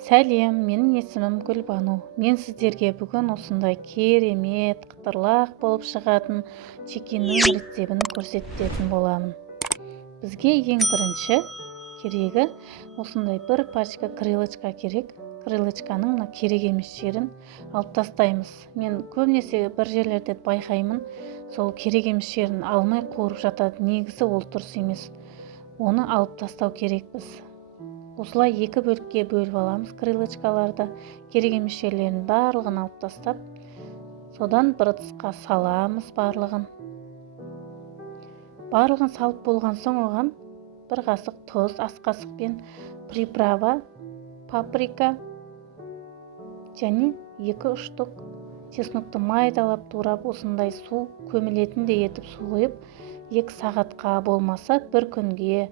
Сәлем, менің есімім Гүлбану. Мен сіздерге бүгін осындай керемет, қытырлақ болып шығатын чекиннің рецебін көрсететін боламын. Бізге ең бірінші керегі осындай бір пачка крылышка керек. Крылышканың мына керек емес жерін алып тастаймыз. Мен көбінесе бір жерлерде байқаймын, сол керек емес жерін алмай қуырып жатады. Негізі ол дұрыс емес. Оны алып тастау керекпіз. Осылай екі бөлікке бөліп аламыз крылышкаларды. Керек емес жерлерін барлығын алып тастап, содан бір ыдысқа саламыз барлығын. Барлығын салып болған соң оған бір қасық тұз, ас қасықпен приправа, паприка және 2-3 штук чеснокты майдалап турап, осындай су көмілетіндей етіп су құйып, 2 сағатқа болмаса 1 күнге,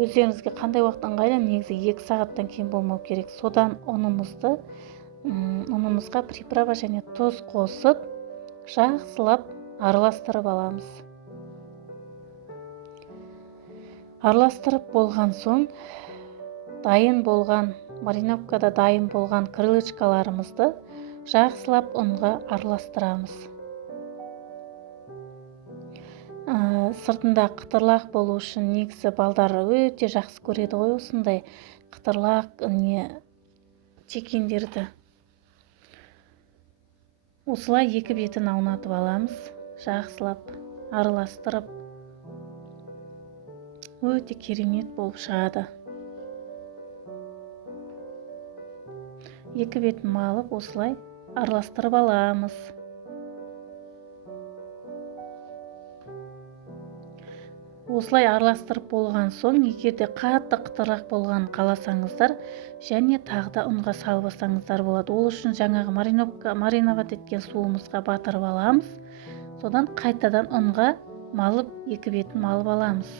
өздеріңізге қандай уақыт ыңғайлы, негізі 2 сағаттан кейін болмау керек. Содан ұнымызға приправа және тұз қосып, жақсылап араластырып аламыз. Араластырып болған соң, мариновкада дайын болған крылышкаларымызды жақсылап ұнға араластырамыз. Сыртында қытырлақ болу үшін негізі балдар өте жақсы көреді ғой осындай қытырлақ чекиндерді. Осылай екі бетін аунатып аламыз, жақсылап араластырып, өте керемет болып шығады. Екі бетін малып осылай араластырып аламыз. Осылай араластырып болған соң, егерде қатты қытырақ болған қаласаңыздар, және тағы да ұнға салып алсаңыздар болады. Ол үшін жаңағы мариноват еткен суымызға батырып аламыз. Содан қайтадан ұнға малып, екі бетін малып аламыз.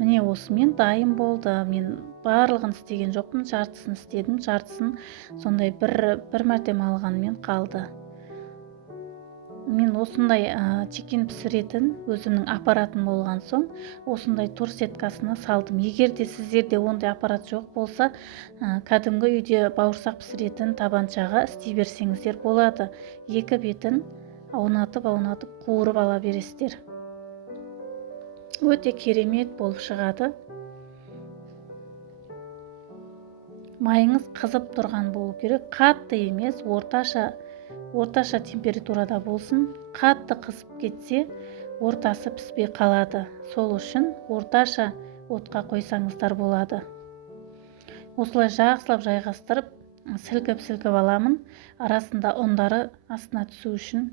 Міне осымен дайын болды. Мен барлығын істеген жоқпын, жартысын істедім, жартысын сондай бір мәрте малғанмен қалды. Мен осындай чекин пісіретін өзімнің аппаратым болған соң, осындай турсеткасына салдым. Егерде сіздерде ондай аппарат жоқ болса, кәдімгі үйде бауырсақ пісіретін табаншаға істей берсеңіздер болады. Екі бетін аунатып қуырып ала бересіздер. Өте керемет болып шығады. Майыңыз қызып тұрған болу керек, қатты емес, орташа температурада болсын. Қатты қызып кетсе, ортасы піспей қалады. Сол үшін орташа отқа қойсаңыздар болады. Осылай жақсылап жайғастырып, сілкіп аламын. Арасында ұндары астына түсу үшін.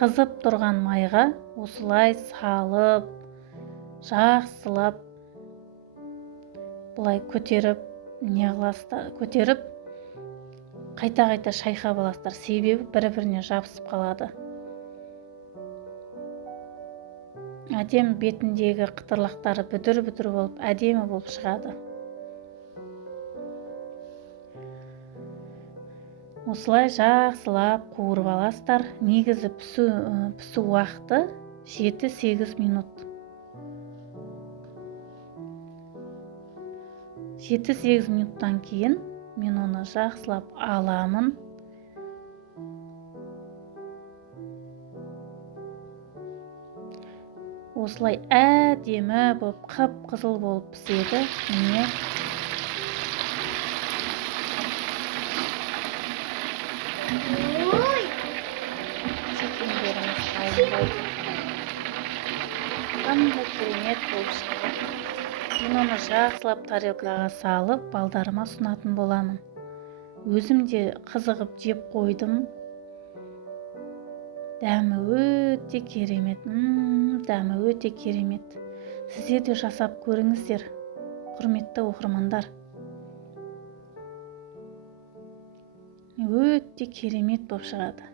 Қызып тұрған майға осылай салып, жақсылап, бұлай көтеріп, қайта шайқап аласыздар. Себебі бір-біріне жабысып қалады. Әдемі бетіндегі қытырлақтары бүдір болып, әдемі болып шығады. Осылай жақсылап қуырып аласыздар. Негізі пісу уақыты 7-8 минут. 7-8 минуттан кейін мен оны жақсылап аламын. Осылай әдемі болып, қып-қызыл болып піседі. Міне чекиндеріміз дайын болды. Қандай керемет болып шығады. Мен оны жақсылап тарелкаға салып, балдарыма ұсынатын боламын. Өзім де қызығып жеп қойдым. Дәмі өте керемет. Дәмі өте керемет. Сіздер де жасап көріңіздер, құрметті оқырмандар. Өте керемет болып шығады.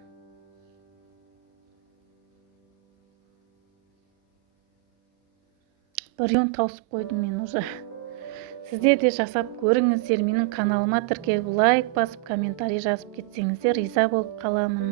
Біреуін тауысып қойдым мен уже. Сіздер де жасап көріңіздер. Менің каналыма тіркеліп, лайк басып, комментарий жазып кетсеңіздер, риза болып қаламын.